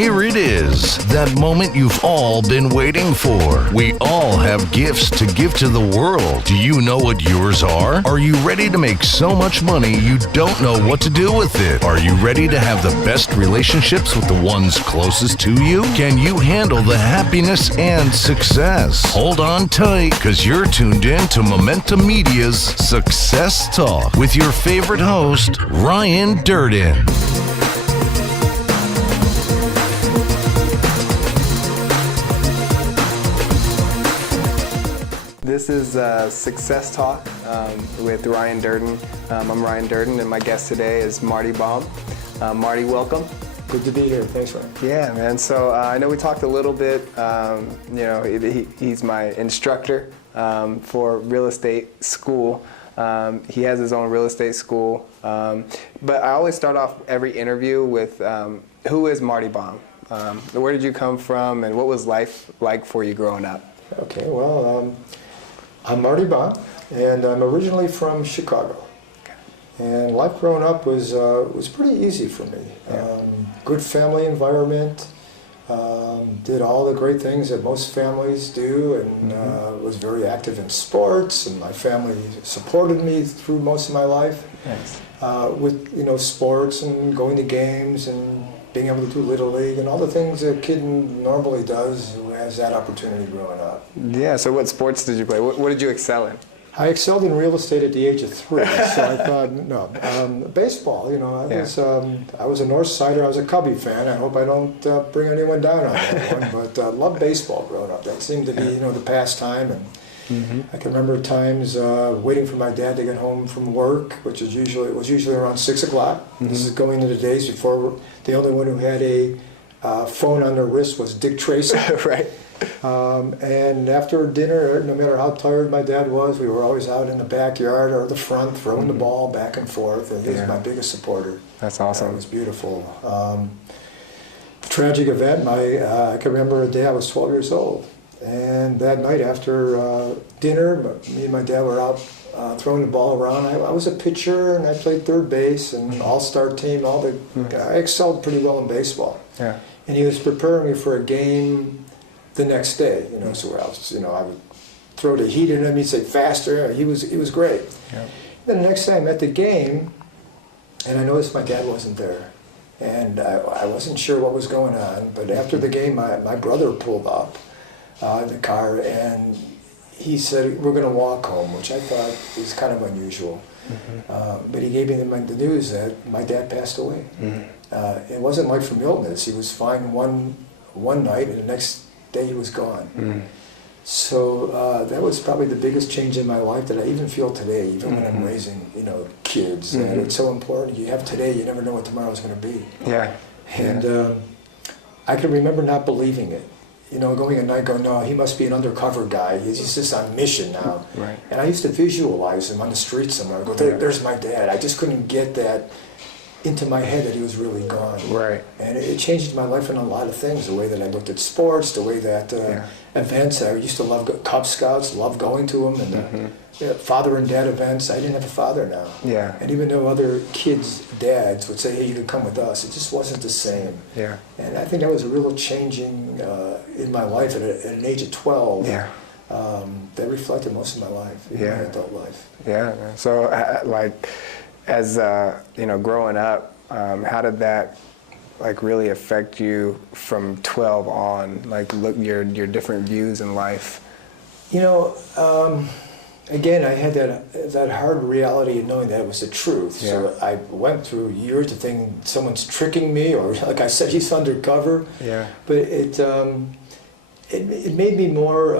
Here it is, that moment you've all been waiting for. We all have gifts to give to the world. Do you know what yours are? Are you ready to make so much money you don't know what to do with it? Are you ready to have the best relationships with the ones closest to you? Can you handle the happiness and success? Hold on tight, because you're tuned in to Momentum Media's Success Talk with your favorite host, Ryan Durden. This is Success Talk with Ryan Durden. I'm Ryan Durden, and my guest today is Marty Baum. Marty, welcome. Good to be here. Thanks, Ryan. Yeah, man. So I know we talked a little bit. He's my instructor for real estate school. He has his own real estate school. But I always start off every interview with who is Marty Baum? Where did you come from, and what was life like for you growing up? Okay, well, I'm Marty Baum, and I'm originally from Chicago. And life growing up was pretty easy for me. Yeah. Good family environment, did all the great things that most families do, and was very active in sports, and my family supported me through most of my life. Nice. With sports and going to games and being able to do Little League and all the things a kid normally does who has that opportunity growing up. Yeah, so what sports did you play? What did you excel in? I excelled in real estate at the age of 3, so I thought, baseball, I was a North Sider, I was a Cubby fan. I hope I don't bring anyone down on that one, but loved baseball growing up. That seemed to be, the pastime, and I can remember times waiting for my dad to get home from work, which was usually around 6 o'clock. This is going into the days before the only one who had a phone on their wrist was Dick Tracy. Right. And after dinner, no matter how tired my dad was, we were always out in the backyard or the front throwing the ball back and forth, and he was my biggest supporter. That's awesome. It was beautiful. Tragic event, I can remember a day I was 12 years old, and that night after dinner, me and my dad were out throwing the ball around. I was a pitcher, and I played third base, and all-star team, I excelled pretty well in baseball. Yeah. And he was preparing me for a game the next day, so I would throw the heat in him, he'd say faster, he was great. Yeah. Then the next day I'm at the game, and I noticed my dad wasn't there. And I wasn't sure what was going on, but after the game, my brother pulled up in the car, and he said, "We're going to walk home," which I thought was kind of unusual. But he gave me the news that my dad passed away. It wasn't like from illness. He was fine one night, and the next day he was gone. So that was probably the biggest change in my life that I even feel today, even when I'm raising, kids. And it's so important. You have today, you never know what tomorrow's going to be. Yeah. And I can remember not believing it. Going at night, going, no, he must be an undercover guy. He's just on mission now. Right. And I used to visualize him on the street somewhere. I go, there's my dad. I just couldn't get that into my head that he was really gone. Right. And it changed my life in a lot of things. The way that I looked at sports, the way that events. I used to love Cub Scouts, love going to them, and father and dad events. I didn't have a father now. Yeah. And even though other kids' dads would say, "Hey, you can come with us," it just wasn't the same. Yeah. And I think that was a real changing in my life at an age of 12. Yeah. That reflected most of my life, my adult life. Yeah. So, as growing up, how did that really affect you from 12 on? Your different views in life. Again, I had that hard reality of knowing that it was the truth. Yeah. So I went through years of thinking someone's tricking me, or like I said, he's undercover. Yeah. But it made me more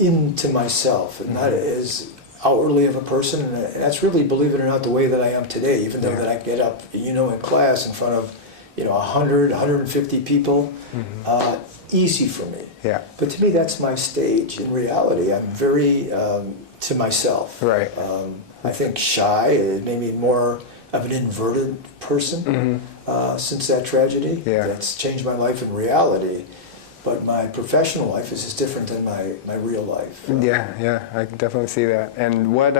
into myself, and not as outwardly of a person. And that's really, believe it or not, the way that I am today. Even though that I get up, in class in front of 100, 150 people. Easy for me. Yeah. But to me, that's my stage. In reality, I'm very to myself. Right. I think shy. It made me more of an inverted person since that tragedy. Yeah. That's changed my life in reality. But my professional life is just different than my real life. Yeah, I can definitely see that. And what,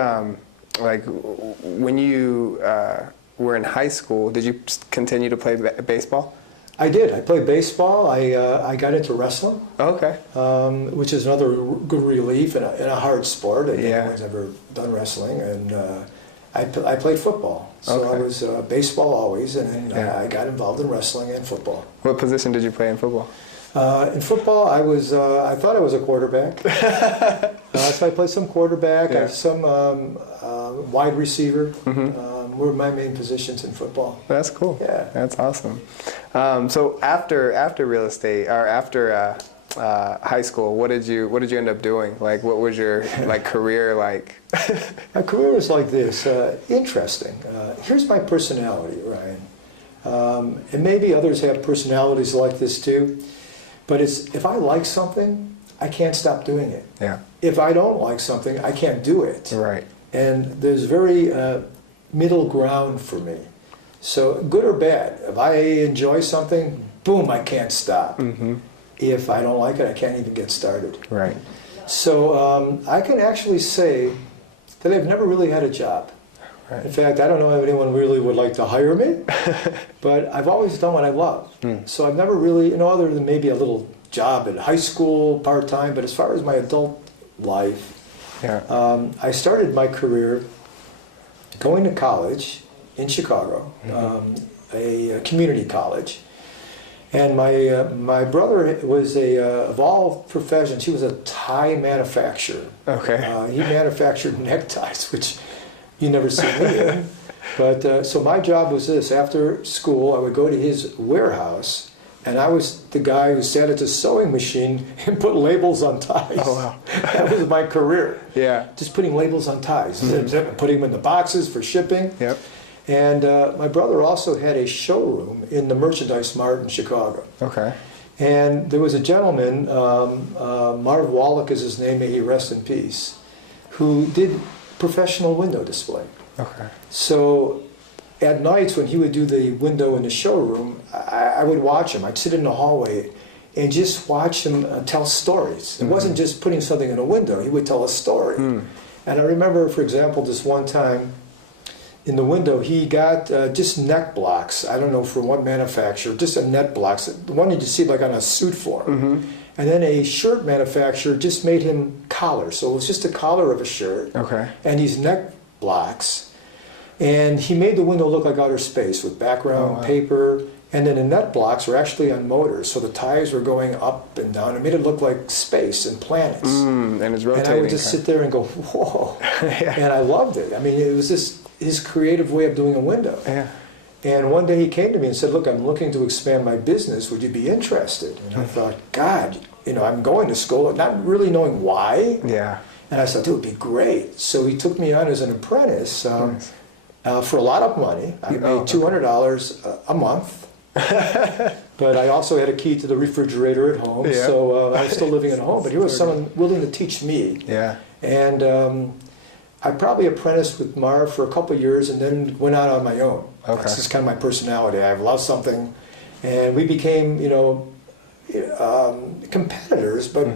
when you were in high school, did you continue to play baseball? I did. I played baseball. I got into wrestling, Okay. which is another good relief in a hard sport. I Yeah. I've never done wrestling, and I played football. So Okay. I was baseball always, and then Yeah. I got involved in wrestling and football. What position did you play in football? In football, I thought I was a quarterback. So I played some quarterback, Yeah. some wide receiver. Were my main positions in football. That's cool. Yeah. That's awesome. So after real estate or after high school, what did you end up doing? Like, what was your career like? My career was like this. Interesting. Here's my personality, Ryan. And maybe others have personalities like this too. But it's if I like something, I can't stop doing it. Yeah. If I don't like something, I can't do it. Right. And there's very middle ground for me. So good or bad. If I enjoy something, boom, I can't stop. If I don't like it, I can't even get started. Right. So I can actually say that I've never really had a job. Right. In fact, I don't know if anyone really would like to hire me, but I've always done what I love. So I've never really, other than maybe a little job at high school, part-time, but as far as my adult life, Yeah. I started my career going to college in Chicago, a community college. And my brother was of all professions, he was a tie manufacturer. Okay. He manufactured neckties, which you never see me in. But so my job was this: after school, I would go to his warehouse, and I was the guy who sat at the sewing machine and put labels on ties. Oh, wow. That was my career. Yeah. Just putting labels on ties, putting them in the boxes for shipping. Yep. And my brother also had a showroom in the Merchandise Mart in Chicago. Okay. And there was a gentleman, Marv Wallach is his name, may he rest in peace, who did professional window display. Okay. So at nights when he would do the window in the showroom, I would watch him. I'd sit in the hallway and just watch him tell stories. It wasn't just putting something in a window. He would tell a story. And I remember, for example, this one time, in the window, he got just neck blocks. I don't know from what manufacturer, just a net blocks. The one you see like on a suit form. And then a shirt manufacturer just made him collars. So it was just a collar of a shirt. Okay. And these neck blocks. And he made the window look like outer space with background paper. And then the net blocks were actually on motors. So the ties were going up and down. It made it look like space and planets. And it's rotating. And I would just sit there and go, whoa. And I loved it. I mean, it was just his creative way of doing a window. Yeah. And one day he came to me and said, look, I'm looking to expand my business. Would you be interested? And I thought, God, I'm going to school, not really knowing why. Yeah. And I said, it would be great. So he took me on as an apprentice for a lot of money. I made $200 a month. But I also had a key to the refrigerator at home. Yeah. So I was still living at home. But here was someone willing to teach me. Yeah. And I probably apprenticed with Marv for a couple of years and then went out on my own. Okay. That's just kind of my personality. I love something. And we became, competitors, but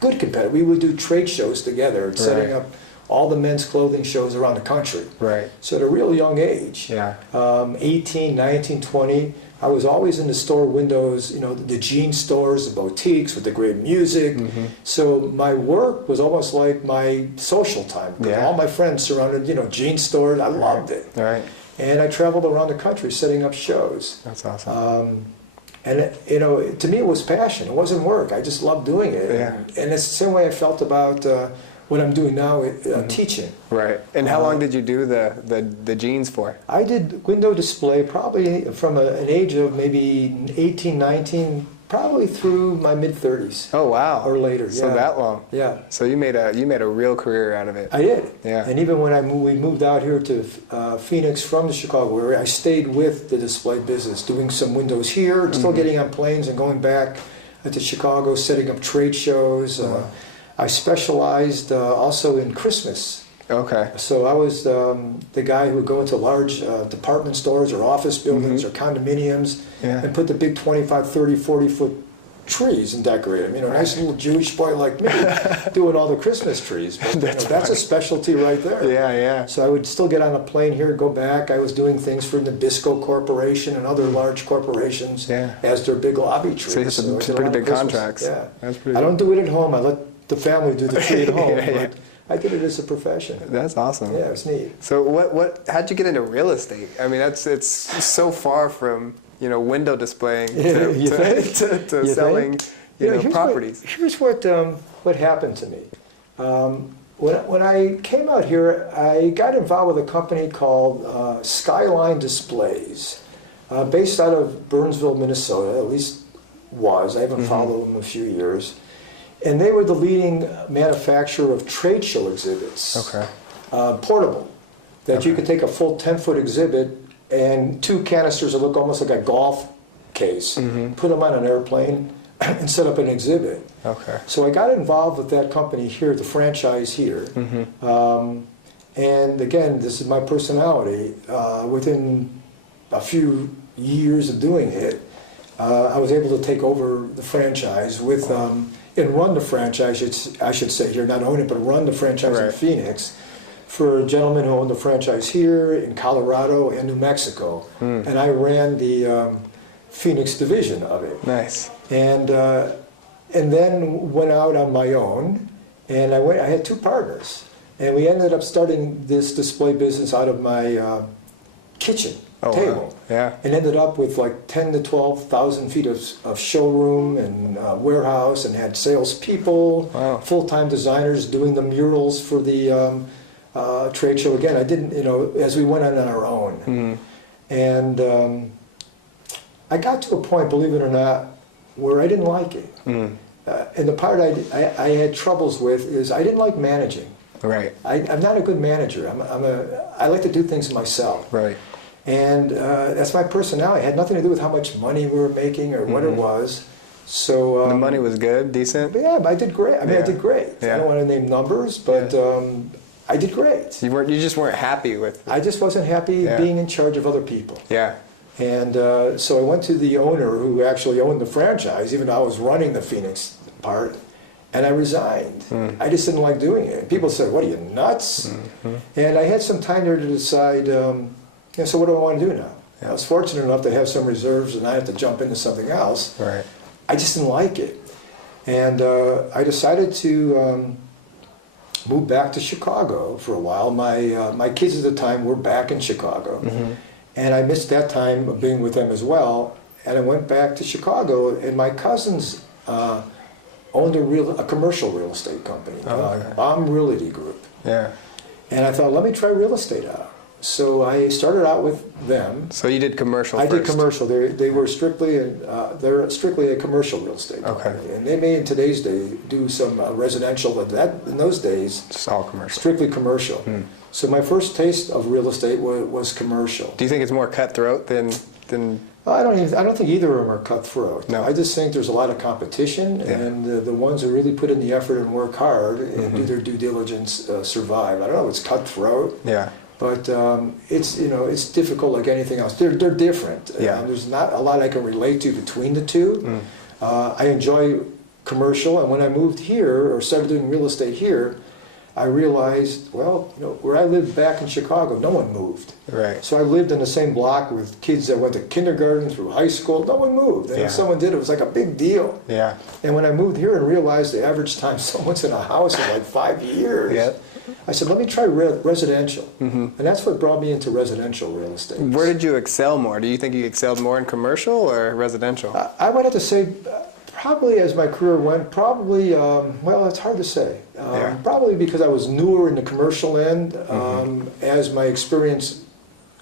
good competitors. We would do trade shows together, setting up all the men's clothing shows around the country. Right. So at a real young age, Yeah. 18, 19, 20, I was always in the store windows, the jean stores, the boutiques with the great music. So my work was almost like my social time. Yeah. All my friends surrounded, jean stores. I loved it. Right. And I traveled around the country setting up shows. That's awesome. And to me it was passion. It wasn't work. I just loved doing it. Yeah. And it's the same way I felt about what I'm doing now, teaching. Right. And how long did you do the jeans for? I did window display probably from an age of maybe 18, 19, probably through my mid-30s. Oh wow. Or later. So yeah. that long. Yeah. So you made a real career out of it. I did. Yeah. And even when we moved out here to Phoenix from the Chicago area, I stayed with the display business, doing some windows here, still getting on planes and going back to Chicago, setting up trade shows. I specialized also in Christmas. Okay. So I was the guy who would go into large department stores or office buildings or condominiums and put the big 25, 30, 40-foot trees and decorate them. You know, a nice little Jewish boy like me doing all the Christmas trees. But, that's a specialty right there. Yeah, yeah. So I would still get on a plane here, go back. I was doing things for Nabisco Corporation and other large corporations as their big lobby trees. So you have some pretty big contracts. Yeah. That's pretty I good. don't do it at home. I let the family do the tree at home. But I did it as a profession. That's awesome. Yeah, it's neat. So how'd you get into real estate? I mean, it's so far from, window displaying to selling, properties. Here's what happened to me. When I came out here, I got involved with a company called Skyline Displays, based out of Burnsville, Minnesota, at least was. I haven't followed them in a few years. And they were the leading manufacturer of trade show exhibits. Okay. Portable. That you could take a full 10-foot exhibit and 2 canisters that look almost like a golf case, put them on an airplane, and set up an exhibit. Okay. So I got involved with that company here, the franchise here. And again, this is my personality. Within a few years of doing it, I was able to take over the franchise with, and run the franchise, I should say here, not own it, but run the franchise in Phoenix for a gentleman who owned the franchise here in Colorado and New Mexico. And I ran the Phoenix division of it. Nice. And then went out on my own, and I had 2 partners. And we ended up starting this display business out of my kitchen table. Wow. Yeah. And ended up with like 10 to 12,000 feet of showroom and warehouse, and had salespeople, full-time designers doing the murals for the trade show. Again, I didn't, as we went on our own. And I got to a point, believe it or not, where I didn't like it. And the part I had troubles with is I didn't like managing. Right. I'm not a good manager. I like to do things myself. Right. And that's my personality. It had nothing to do with how much money we were making or what it was. So the money was good, decent? Yeah, I did great. I did great. Yeah. I don't want to name numbers, but I did great. You just weren't happy with it. I just wasn't happy being in charge of other people. Yeah. And so I went to the owner who actually owned the franchise, even though I was running the Phoenix part, and I resigned. I just didn't like doing it. People said, "What are you, nuts?" And I had some time there to decide, so what do I want to do now? I was fortunate enough to have some reserves and I had to jump into something else. Right. I just didn't like it. And I decided to move back to Chicago for a while. My kids at the time were back in Chicago. And I missed that time of being with them as well. And I went back to Chicago, and my cousins owned a commercial real estate company, Baum Realty Group. Yeah. And I thought, let me try real estate out. So I started out with them. So you did commercial I first? did commercial. They were they're strictly a commercial real estate company. And they may in today's day do some residential, but in those days, it's all commercial. Strictly commercial. So my first taste of real estate was commercial. Do you think it's more cutthroat than? I don't think either of them are cutthroat. No. I just think there's a lot of competition, and the ones who really put in the effort and work hard and do their due diligence survive. I don't know if it's cutthroat. Yeah. But it's difficult like anything else. They're different. Yeah. There's not a lot I can relate to between the two. I enjoy commercial, and when I moved here or started doing real estate here, I realized, where I lived back in Chicago, no one moved. Right. So I lived in the same block with kids that went to kindergarten through high school. No one moved. And if someone did, it was like a big deal. Yeah. And when I moved here and realized the average time someone's in a house is like 5 years, I said, let me try residential. And that's what brought me into residential real estate. Where did you excel more? Do you think you excelled more in commercial or residential? I would have to say, probably as my career went, it's hard to say. Probably because I was newer in the commercial end. As my experience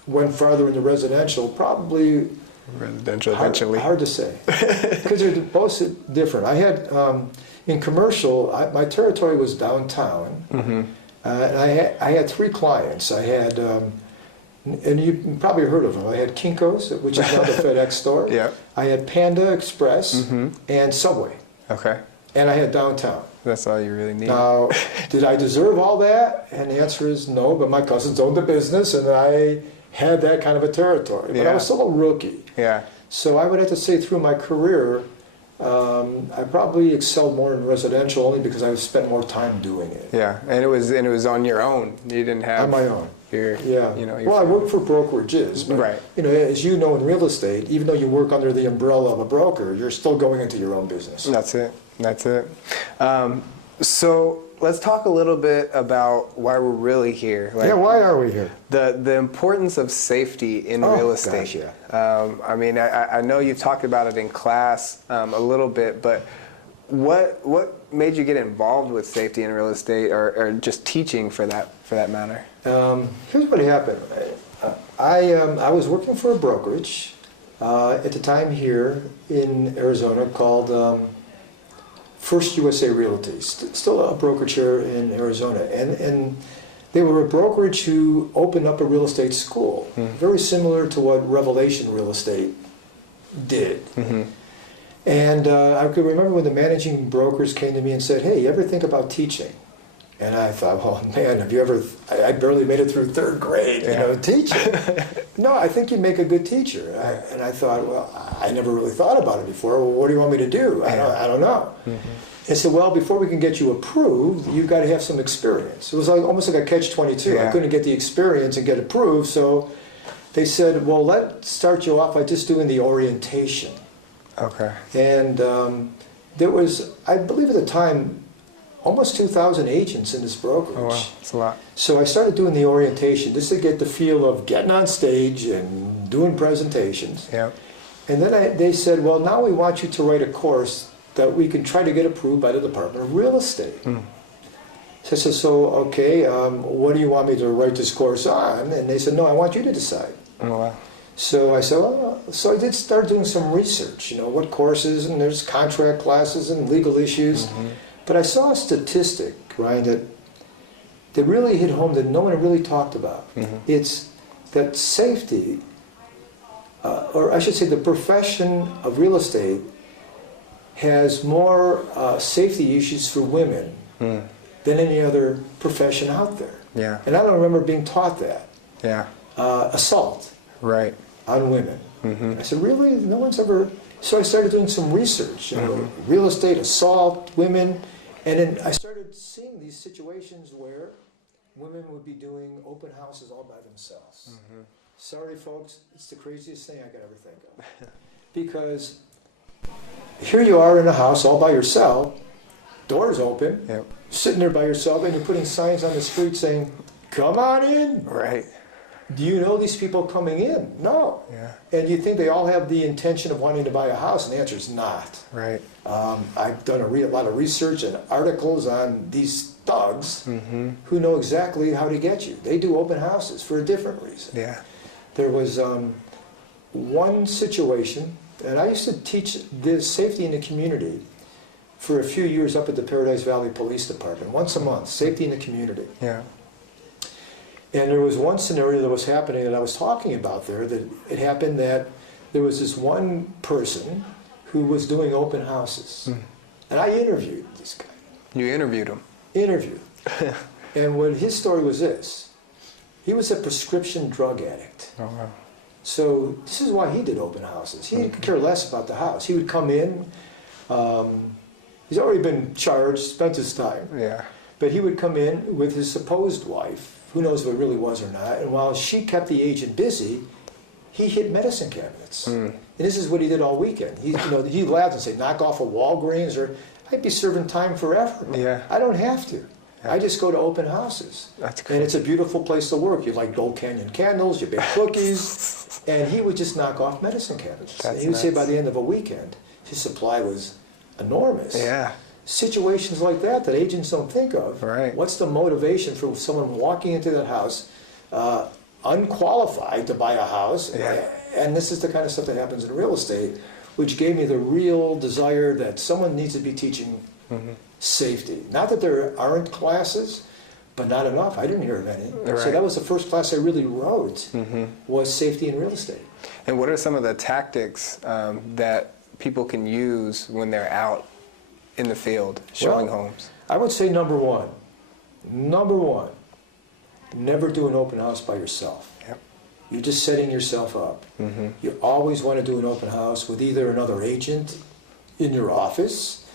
went farther into residential, probably residential eventually. Hard to say. Because they're both different. I had, in commercial, my territory was downtown. And I had 3 clients. I had, and you probably heard of them. I had Kinko's, which is now the FedEx store. Yeah. I had Panda Express and Subway. Okay. And I had downtown. That's all you really need. Now, did I deserve all that? And the answer is no, but my cousins owned the business and I had that kind of a territory. But I was still a rookie. Yeah. So I would have to say through my career, I probably excelled more in residential only because I spent more time doing it. Yeah, and it was on your own. You didn't have On my own. Your, Yeah. you know, your Well, I worked for brokerages. But, Right. You know, as you know in real estate, even though you work under the umbrella of a broker, you're still going into your own business. That's it. That's it. So let's talk a little bit about why we're really here. Like, Yeah, why are we here? the importance of safety in real estate. Gosh, yeah. I mean, I know you've talked about it in class a little bit, but what made you get involved with safety in real estate, or just teaching for that matter? Here's what happened. I was working for a brokerage at the time here in Arizona called First USA Realty, still a brokerage here in Arizona, and they were a brokerage who opened up a real estate school, very similar to what Revelation Real Estate did. And I could remember when the managing brokers came to me and said, "Hey, you ever think about teaching?" And I thought, well, man, have you ever, I barely made it through third grade, you know, teaching. No, I think you'd make a good teacher. And I thought, well, I never really thought about it before. Well, what do you want me to do? I don't know. They said, well, before we can get you approved, you've got to have some experience. It was like almost like a catch-22. Yeah. I couldn't get the experience and get approved, so they said, well, let's start you off by just doing the orientation. Okay. And there was, I believe at the time, almost 2,000 agents in this brokerage. Oh, wow. That's a lot. So I started doing the orientation just to get the feel of getting on stage and doing presentations. Yeah. And then they said, well, now we want you to write a course that we can try to get approved by the Department of Real Estate. So I said, okay, what do you want me to write this course on? And they said, no, I want you to decide. Oh, wow. So I said, well, so I did start doing some research, you know, what courses, and there's contract classes and legal issues. But I saw a statistic, Ryan, that really hit home that no one really talked about. It's that safety, or I should say the profession of real estate has more safety issues for women than any other profession out there. Yeah. And I don't remember being taught that. Yeah. Assault Right. on women. I said, really? No one's ever... So I started doing some research, you know, real estate, assault, women, and then I started seeing these situations where women would be doing open houses all by themselves. Sorry, folks, it's the craziest thing I could ever think of. Because here you are in a house all by yourself, doors open, Yep. sitting there by yourself, and you're putting signs on the street saying, come on in. Right. Do you know these people coming in? No. Yeah. And you think they all have the intention of wanting to buy a house, and the answer is not. Right. I've done a lot of research and articles on these thugs who know exactly how to get you. They do open houses for a different reason. Yeah. There was one situation, and I used to teach this safety in the community for a few years up at the Paradise Valley Police Department, once a month, safety in the community. Yeah. And there was one scenario that was happening that I was talking about there, that it happened that there was this one person who was doing open houses. And I interviewed this guy. You interviewed him. Interviewed. And what his story was this. He was a prescription drug addict. Oh, wow. So this is why he did open houses. He didn't care less about the house. He would come in. He's already been charged, spent his time. Yeah. But he would come in with his supposed wife. Who knows if it really was or not. And while she kept the agent busy, he hit medicine cabinets. And this is what he did all weekend. He laughed and said, knock off a Walgreens, or I'd be serving time forever. Yeah. I don't have to. Yeah. I just go to open houses. That's cool. And it's a beautiful place to work. You like Gold Canyon candles, you bake cookies. And he would just knock off medicine cabinets. And he would say by the end of a weekend, his supply was enormous. Yeah. Situations like that agents don't think of. Right. What's the motivation for someone walking into that house unqualified to buy a house? Yeah. And this is the kind of stuff that happens in real estate, which gave me the real desire that someone needs to be teaching safety. Not that there aren't classes, but not enough. I didn't hear of any. Right. So that was the first class I really wrote, was safety in real estate. And what are some of the tactics that people can use when they're out in the field showing homes? I would say number one, never do an open house by yourself. Yep. You're just setting yourself up. You always want to do an open house with either another agent in your office,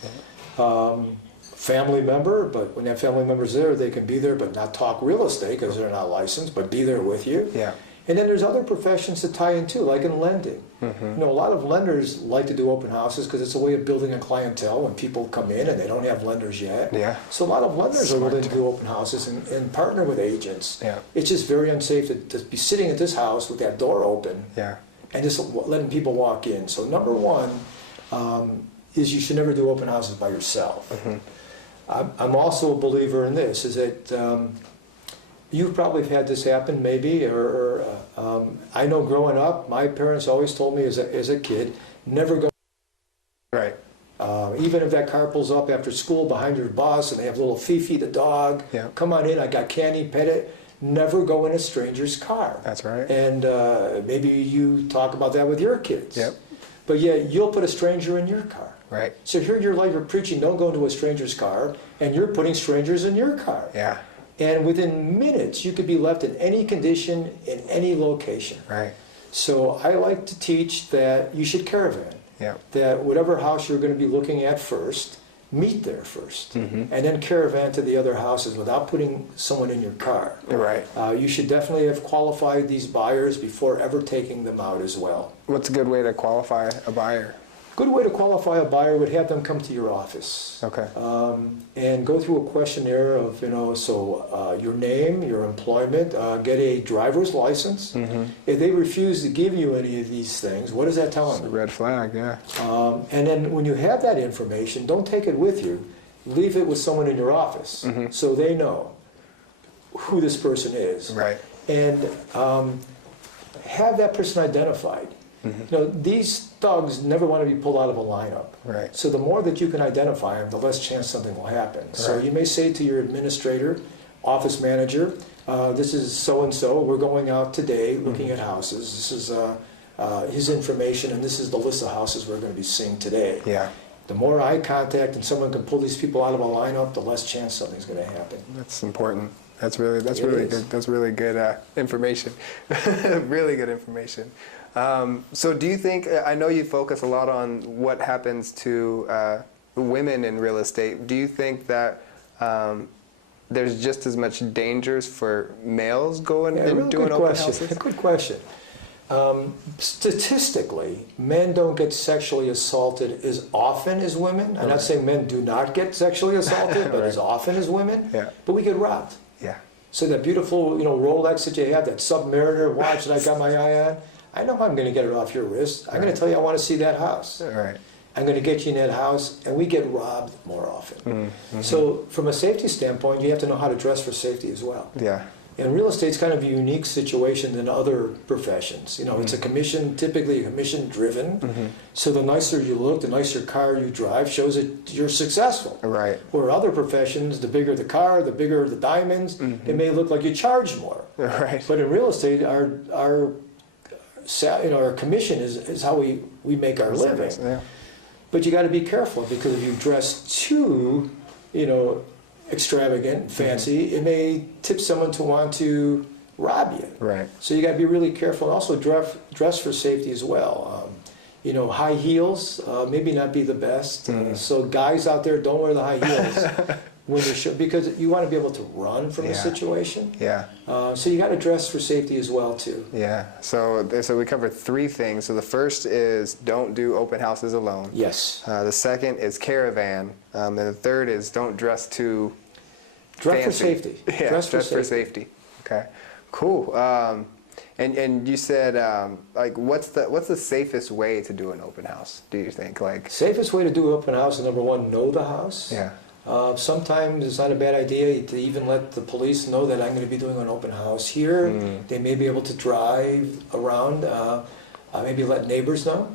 family member, but when that family member's there, they can be there but not talk real estate because they're not licensed, but be there with you. Yeah. And then there's other professions to tie in too, like in lending. You know, a lot of lenders like to do open houses because it's a way of building a clientele when people come in and they don't have lenders yet. Yeah. So a lot of lenders are Smart. willing to do open houses and partner with agents. Yeah. It's just very unsafe to be sitting at this house with that door open Yeah. and just letting people walk in. So number one is you should never do open houses by yourself. I'm also a believer in this, is that you've probably had this happen maybe, or I know growing up, my parents always told me as a kid, never go. Right. Even if that car pulls up after school behind your bus and they have little Fifi the dog, Yeah. come on in, I got candy, pet it. Never go in a stranger's car. That's right. And maybe you talk about that with your kids. Yep. But yet you'll put a stranger in your car. Right. So here you're like, you're preaching, don't go into a stranger's car, and you're putting strangers in your car. Yeah. And within minutes, you could be left in any condition, in any location. Right. So I like to teach that you should caravan. Yeah. That whatever house you're going to be looking at first, meet there first. And then caravan to the other houses without putting someone in your car. Right. You should definitely have qualified these buyers before ever taking them out as well. What's a good way to qualify a buyer? Good way to qualify a buyer would have them come to your office. Okay. And go through a questionnaire of, your name, your employment, get a driver's license. If they refuse to give you any of these things, what does that tell them? Red flag, yeah. And then when you have that information, don't take it with you. Leave it with someone in your office so they know who this person is. Right. And have that person identified. These thugs never want to be pulled out of a lineup. Right. So the more that you can identify them, the less chance something will happen. So Right. you may say to your administrator, office manager, this is so-and-so, we're going out today looking at houses. This is his information, and this is the list of houses we're going to be seeing today. Yeah. The more eye contact and someone can pull these people out of a lineup, the less chance something's going to happen. That's important. That's really It really is. good. That's really good information. Really good information. So do you think, I know you focus a lot on what happens to women in real estate. Do you think that there's just as much dangers for males going and really doing good open question. houses? Good question. Statistically, men don't get sexually assaulted as often as women. I'm not saying men do not get sexually assaulted, but Right. as often as women. Yeah. But we get robbed. Yeah. So that beautiful, Rolex that you have, that Submariner watch that I got my eye on, I know I'm going to get it off your wrist. I'm going to tell you I want to see that house. All right. I'm going to get you in that house, and we get robbed more often. So from a safety standpoint, you have to know how to dress for safety as well. Yeah. And real estate's kind of a unique situation than other professions. It's a commission, typically a commission driven. So the nicer you look, the nicer car you drive shows that you're successful. Right. Where other professions, the bigger the car, the bigger the diamonds, it may look like you charge more. Right. But in real estate, our commission is how we make our living. Yeah. But you got to be careful, because if you dress too, extravagant, fancy, it may tip someone to want to rob you. Right. So you got to be really careful, and also dress for safety as well. High heels maybe not be the best. So guys out there, don't wear the high heels when you're because you want to be able to run from a situation. Yeah. So you got to dress for safety as well too. Yeah. So we covered three things. So the first is don't do open houses alone. Yes. The second is caravan. And the third is don't dress too Dress for fancy. safety. Yeah, dress for safety. Okay. Cool. And you said what's the safest way to do an open house? Do you think Safest way to do an open house is, number one, know the house. Yeah. Sometimes it's not a bad idea to even let the police know that I'm going to be doing an open house here. They may be able to drive around, maybe let neighbors know.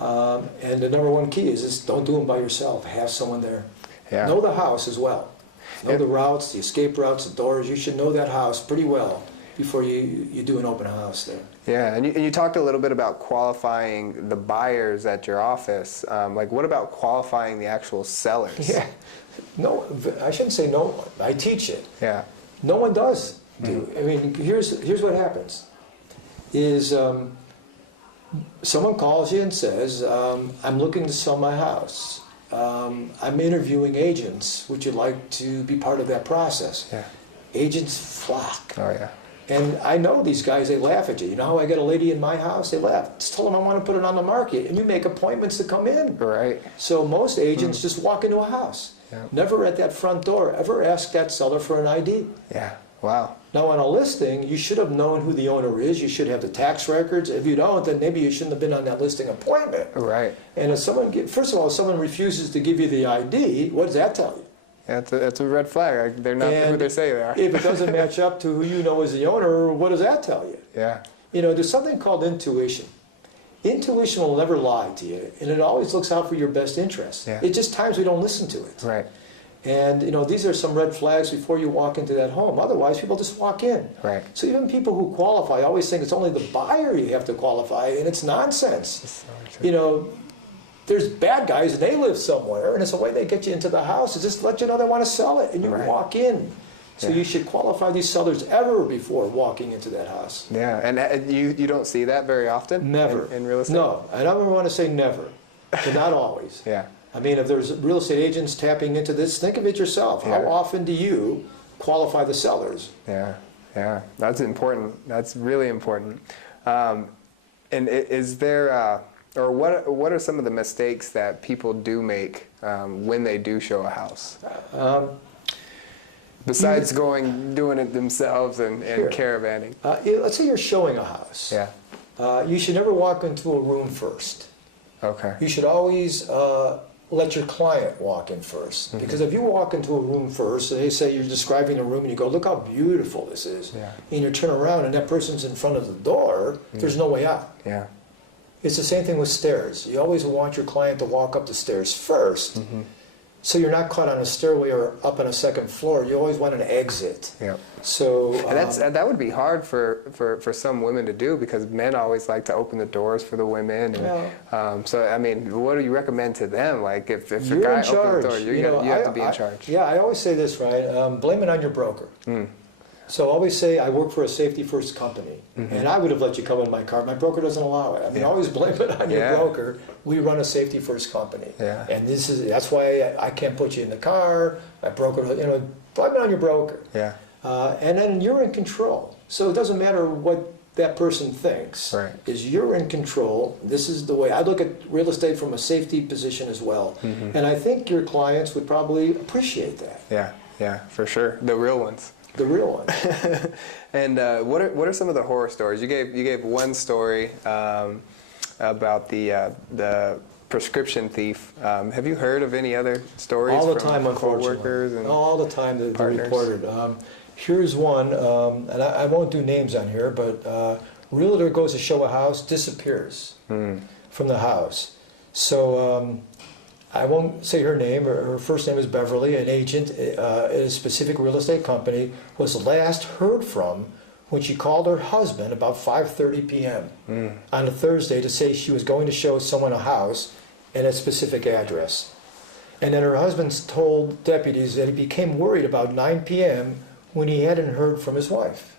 And the number one key is just don't do them by yourself. Have someone there. Yeah. Know the house as well. Know the routes, the escape routes, the doors. You should know that house pretty well before you do an open house there. Yeah, and you talked a little bit about qualifying the buyers at your office. What about qualifying the actual sellers? Yeah. No, I shouldn't say no one. I teach it. Yeah. No one does do. I mean, here's what happens. Is someone calls you and says, I'm looking to sell my house. I'm interviewing agents. Would you like to be part of that process? Yeah. Agents flock. Oh, yeah. And I know these guys, they laugh at you. You know how I get a lady in my house? They laugh. Just tell them I want to put it on the market. And you make appointments to come in. Right. So most agents just walk into a house. Yeah. Never at that front door ever ask that seller for an ID. Yeah. Wow. Now on a listing, you should have known who the owner is. You should have the tax records. If you don't, then maybe you shouldn't have been on that listing appointment. Right. And if someone, first of all, if someone refuses to give you the ID, what does that tell you? That's a red flag. They're not who they say they are. If it doesn't match up to who you know as the owner, what does that tell you? Yeah. You know, there's something called intuition. Intuition will never lie to you, and it always looks out for your best interest. Yeah. It's just times we don't listen to it. Right. And, you know, these are some red flags before you walk into that home. Otherwise, people just walk in. Right. So even people who qualify always think it's only the buyer you have to qualify, and it's nonsense. You know, there's bad guys, and they live somewhere, and it's the way they get you into the house is just let you know they want to sell it, and you Right. walk in. So Yeah. you should qualify these sellers ever before walking into that house. Yeah. And you don't see that very often? Never. In real estate? No, I don't want to say never, but not always. Yeah. I mean, if there's real estate agents tapping into this, think of it yourself. Yeah. How often do you qualify the sellers? Yeah. Yeah. That's important. That's really important. And is there, or what are some of the mistakes that people do make when they do show a house? Besides doing it themselves and Sure. caravanning. Let's say you're showing a house. Yeah. You should never walk into a room first. Okay. You should always let your client walk in first. Mm-hmm. Because if you walk into a room first, and they say you're describing a room, and you go, look how beautiful this is, Yeah. and you turn around and that person's in front of the door, there's no way out. Yeah. It's the same thing with stairs. You always want your client to walk up the stairs first, so you're not caught on a stairway or up on a second floor. You always want an exit. Yeah. So And that would be hard for some women to do because men always like to open the doors for the women. And, so I mean, what do you recommend to them? Like if a you're guy in charge. opens the door, you have to be in charge. Yeah, I always say this, right? Blame it on your broker. So I always say I work for a safety first company, and I would have let you come in my car. My broker doesn't allow it. I mean, always blame it on your broker. We run a safety first company, Yeah. and that's why I can't put you in the car. My broker, you know, blame it on your broker. Yeah. And then you're in control. So it doesn't matter what that person thinks. Right. Is you're in control. This is the way I look at real estate from a safety position as well. And I think your clients would probably appreciate that. Yeah. Yeah. For sure. The real ones. The real one. And what are some of the horror stories? You gave one story about the prescription thief. Have you heard of any other stories? All the from time, unfortunately. coworkers and all the time they're partners? reported. Here's one, and I won't do names on here, but realtor goes to show a house, disappears from the house. So I won't say her name. Her first name is Beverly, an agent at a specific real estate company, was last heard from when she called her husband about 5:30 p.m. On a Thursday to say she was going to show someone a house at a specific address. And then her husband told deputies that he became worried about 9 p.m. when he hadn't heard from his wife.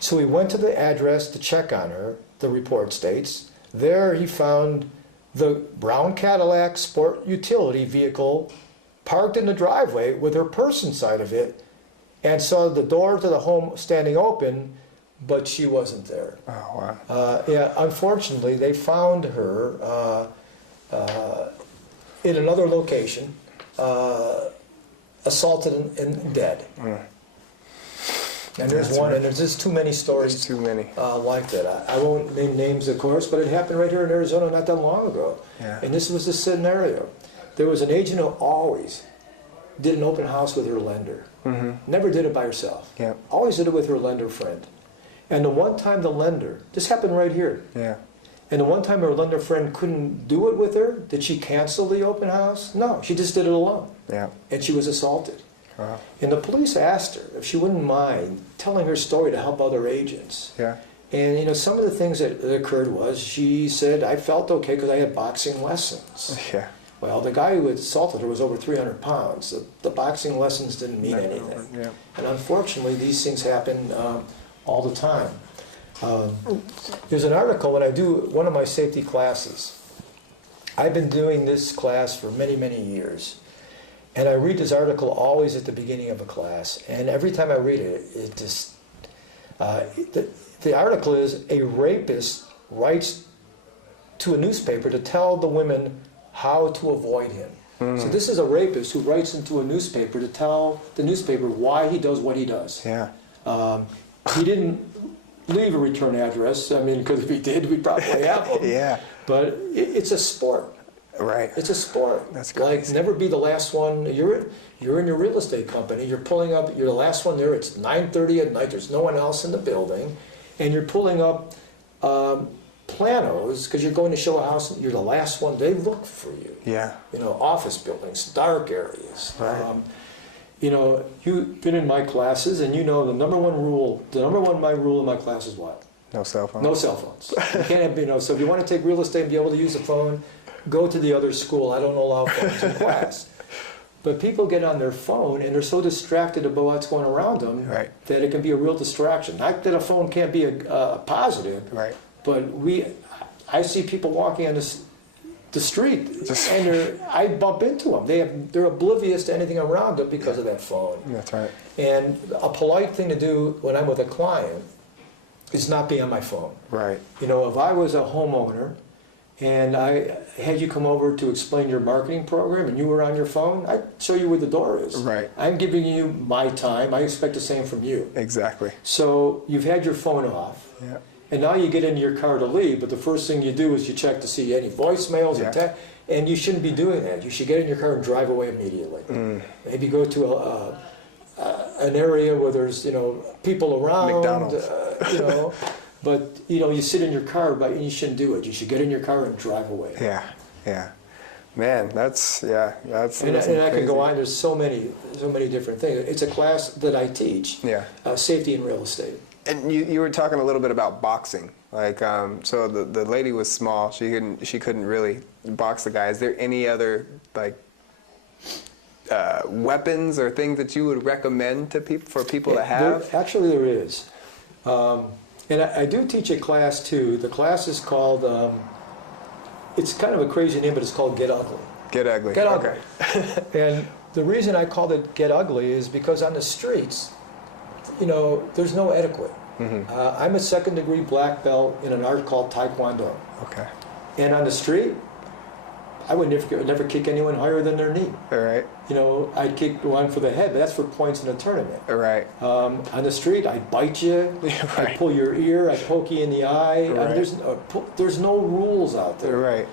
So he went to the address to check on her, the report states. There he found the brown Cadillac sport utility vehicle parked in the driveway with her purse inside of it, and saw the door to the home standing open, but she wasn't there. Oh, wow. Yeah, unfortunately, they found her in another location, assaulted and dead. And there's one, and there's just too many stories. There's too many. Like that. I won't name names, of course, but it happened right here in Arizona not that long ago. Yeah. And this was the scenario. There was an agent who always did an open house with her lender. Never did it by herself. Yeah. Always did it with her lender friend. And the one time the lender, this happened right here. Yeah. And the one time her lender friend couldn't do it with her, did she cancel the open house? No, she just did it alone. Yeah. And she was assaulted. Wow. And the police asked her if she wouldn't mind telling her story to help other agents. Yeah. And you know, some of the things that occurred was she said, I felt okay because I had boxing lessons. Yeah. Well, the guy who had assaulted her was over 300 pounds. The boxing lessons didn't mean anything. Yeah. And unfortunately, these things happen all the time. There's an article when I do one of my safety classes. I've been doing this class for many, many years. And I read this article always at the beginning of a class. And every time I read it, it just... the article is, a rapist writes to a newspaper to tell the women how to avoid him. So this is a rapist who writes into a newspaper to tell the newspaper why he does what he does. Yeah. He didn't leave a return address. I mean, because if he did, we'd probably have him. Yeah. But it's a sport. Right. It's a sport. That's like, crazy. never be the last one. You're in your real estate company. You're pulling up. You're the last one there. It's 9:30 at night. There's no one else in the building, and you're pulling up planos because you're going to show a house. You're the last one. They look for you. Yeah. You know, office buildings, dark areas. Right. You know, you've been in my classes, and you know the number one rule in my class is what? No cell phone. No cell phones. You can't have, you know, so if you want to take real estate and be able to use a phone, go to the other school. I don't allow phones in class. But people get on their phone and they're so distracted about what's going around them Right. that it can be a real distraction. Not that a phone can't be a positive, Right. but I see people walking on the street and I bump into them. They're oblivious to anything around them because of that phone. That's right. And a polite thing to do when I'm with a client is not be on my phone. Right. You know, if I was a homeowner and I had you come over to explain your marketing program and you were on your phone, I'd show you where the door is. Right. I'm giving you my time. I expect the same from you. Exactly. So you've had your phone off. Yeah. And now you get into your car to leave, but the first thing you do is you check to see any voicemails Yeah. and text. And you shouldn't be doing that. You should get in your car and drive away immediately. Maybe go to an area where there's, you know, people around. McDonald's. You know, but you know, you sit in your car, but you shouldn't do it. You should get in your car and drive away. Yeah. Yeah. Man, that's And I can go on. There's so many different things. It's a class that I teach. Yeah. Safety in real estate. And you were talking a little bit about boxing. Like, so the lady was small. She couldn't really box the guy. Is there any other like weapons or things that you would recommend to people to have? Actually, there is. And I do teach a class too. The class is called, it's kind of a crazy name, but it's called Get Ugly. Get ugly. Get Ugly. Okay. And the reason I called it Get Ugly is because on the streets, you know, there's no etiquette. I'm a second-degree black belt in an art called Taekwondo. Okay. And on the street, I would never kick anyone higher than their knee. All right. You know, I'd kick one for the head, but that's for points in a tournament. All right. On the street, I'd bite you, Right. I'd pull your ear, I'd poke you in the eye. Right. There's no rules out there. Right.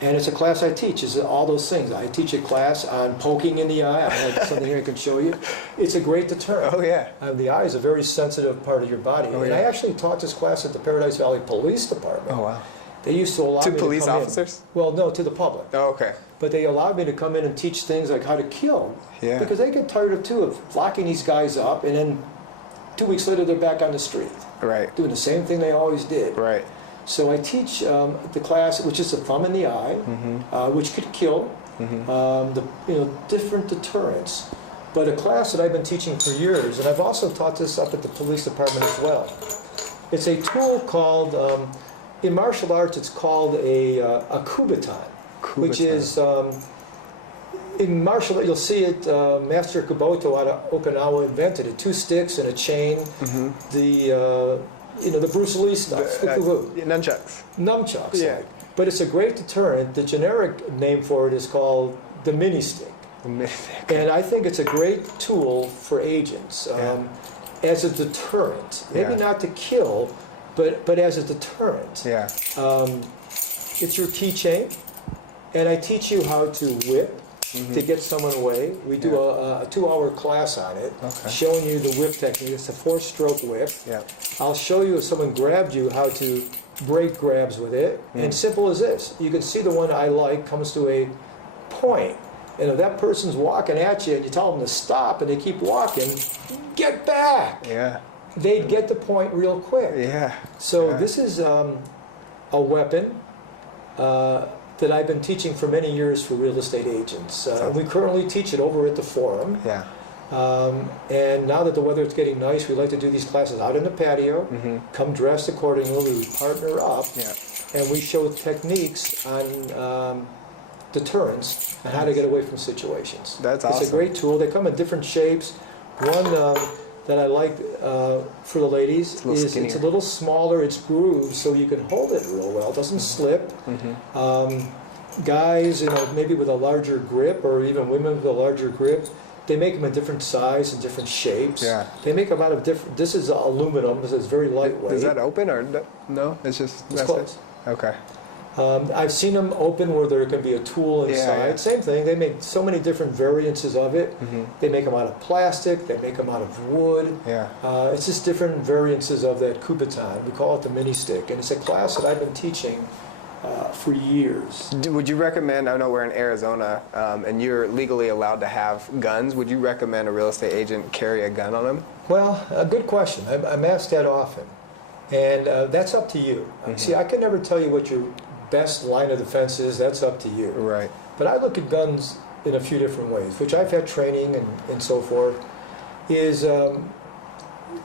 And it's a class I teach, is all those things. I teach a class on poking in the eye. I have something here I can show you. It's a great deterrent. Oh, yeah. The eye is a very sensitive part of your body. Oh, and yeah. I actually taught this class at the Paradise Valley Police Department. Oh, wow. They used to allow To me police to come officers? in. Well, no, to the public. Oh, okay. But they allowed me to come in and teach things like how to kill. Yeah. Because they get tired of locking these guys up, and then 2 weeks later they're back on the street. Right. Doing the same thing they always did. Right. So I teach the class, which is a thumb in the eye, which could kill, different deterrents. But a class that I've been teaching for years, and I've also taught this up at the police department as well. It's a tool called, in martial arts, it's called a kubotan, which is, in martial art, you'll see it, Master Kuboto out of Okinawa invented it, 2 sticks and a chain, the Bruce Lee stuff, Nunchucks. nunchucks. Yeah. But it's a great deterrent. The generic name for it is called the mini stick. And I think it's a great tool for agents as a deterrent. Maybe not to kill, but as a deterrent. Yeah. It's your keychain, and I teach you how to whip to get someone away. We do a 2-hour class on it, showing you the whip technique. It's a 4-stroke whip. Yeah. I'll show you if someone grabbed you how to break grabs with it. And simple as this. You can see the one I like comes to a point. And if that person's walking at you and you tell them to stop and they keep walking, get back. Yeah. They'd get the point real quick. Yeah. So this is a weapon that I've been teaching for many years for real estate agents. We currently teach it over at the forum. Yeah. And now that the weather is getting nice, we like to do these classes out in the patio. Come dressed accordingly. We partner up, and we show techniques on deterrence and how to get away from situations. That's awesome. It's a great tool. They come in different shapes. One that I like for the ladies is it's a little smaller. It's grooved so you can hold it real well. It doesn't slip. Guys, maybe with a larger grip, or even women with a larger grip, they make them in different size and different shapes. Yeah. They make them out of different. This is aluminum. This is very lightweight. Does that open or no? It's just It's closed. Okay. I've seen them open where there can be a tool inside. Yeah. Same thing. They make so many different variances of it. They make them out of plastic. They make them out of wood. Yeah. It's just different variances of that Kubiton. We call it the mini stick, and it's a class that I've been teaching for years. Would you recommend, I know we're in Arizona, and you're legally allowed to have guns, would you recommend a real estate agent carry a gun on them? Well, a good question. I'm asked that often. And that's up to you. See, I can never tell you what your best line of defense is. That's up to you. Right. But I look at guns in a few different ways, which I've had training and so forth, is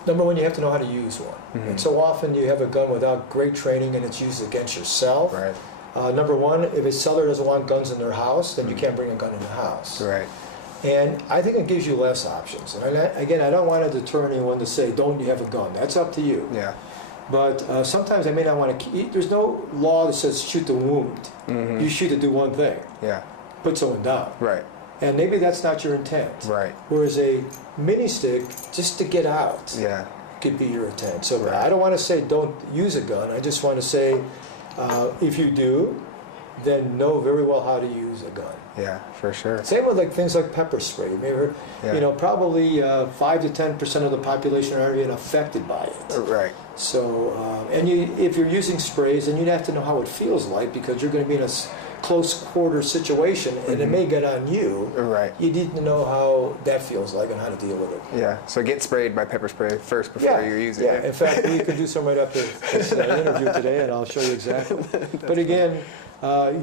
number one, you have to know how to use one. And so often you have a gun without great training and it's used against yourself. Right. Number one, if a seller doesn't want guns in their house, then you can't bring a gun in the house. Right. And I think it gives you less options. And again, I don't want to deter anyone to say, don't you have a gun. That's up to you. Yeah. But sometimes I may not want to there's no law that says shoot the wound. You shoot to do one thing. Yeah. Put someone down. Right. And maybe that's not your intent. Right. Whereas a mini stick, just to get out, Yeah. could be your intent. So I don't want to say don't use a gun. I just want to say if you do, then know very well how to use a gun. Yeah, for sure. Same with things like pepper spray. You may have heard, probably 5 to 10% of the population are being affected by it. Right. So, if you're using sprays, then you'd have to know how it feels like, because you're going to be in a close quarter situation and it may get on you. Right. You need to know how that feels like and how to deal with it. Yeah. So get sprayed by pepper spray first before you're using it. In fact, we could do some right after this interview today, and I'll show you exactly. But again,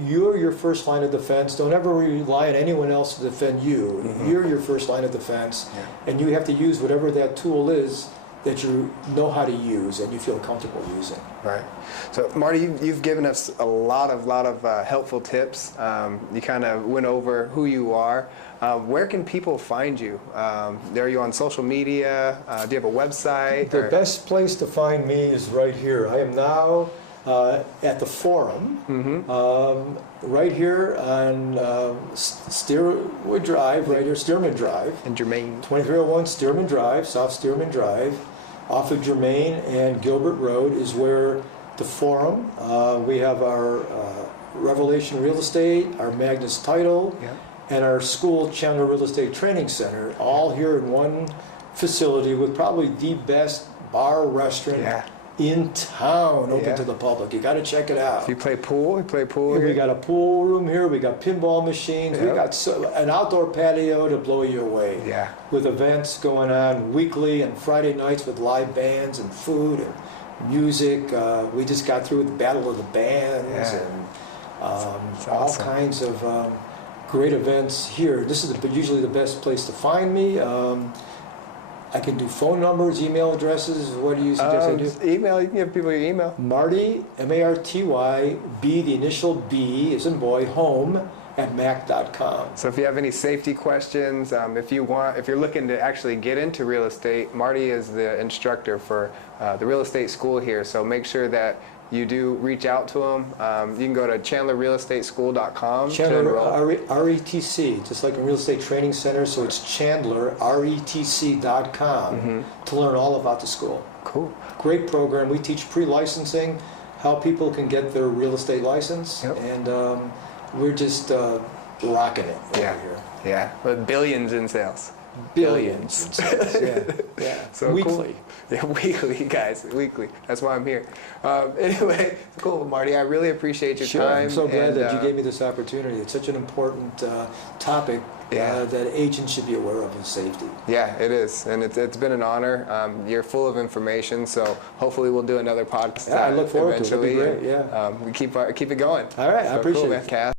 you're your first line of defense. Don't ever rely on anyone else to defend you. You're your first line of defense, and you have to use whatever that tool is that you know how to use and you feel comfortable using. Right. So Marty, you've given us a lot of helpful tips. You kind of went over who you are. Where can people find you? Are you on social media? Do you have a website? The best place to find me is right here. I am now at the Forum, right here on Stearman Drive, And Jermaine. 2301 Stearman Drive, South Stearman Drive, off of Germain and Gilbert Road is where the Forum. We have our Revelation Real Estate, our Magnus Title, and our school, Chandler Real Estate Training Center, all here in one facility with probably the best bar restaurant in town, open to the public. You got to check it out. If you play pool, We got a pool room here. We got pinball machines. We got an outdoor patio to blow you away. Yeah. With events going on weekly and Friday nights with live bands and food and music. We just got through with the Battle of the Bands and all kinds of great events here. This is usually the best place to find me. I can do phone numbers, email addresses. What do you suggest I do? Email. You can give people your email. Marty, Marty, B, the initial B, as in boy, home, @mac.com. So if you have any safety questions, if you're looking to actually get into real estate, Marty is the instructor for the real estate school here. So make sure that you do reach out to him. You can go to ChandlerRealEstateSchool.com. Chandler, RETC, just like a real estate training center. So it's Chandler, RETC.com to learn all about the school. Cool. Great program. We teach pre-licensing, how people can get their real estate license, and we're just rocking it over here. Yeah, with billions in sales. Billions in sales, yeah. So weekly. Cool. Yeah, weekly, guys, weekly. That's why I'm here. Anyway, cool, Marty. I really appreciate your time. I'm so glad that you gave me this opportunity. It's such an important topic that agents should be aware of, is safety. Yeah, it is, and it's been an honor. You're full of information, so hopefully we'll do another podcast. I look forward eventually. to it. That'd be great. We keep it going. All right, I appreciate it. Cool, man.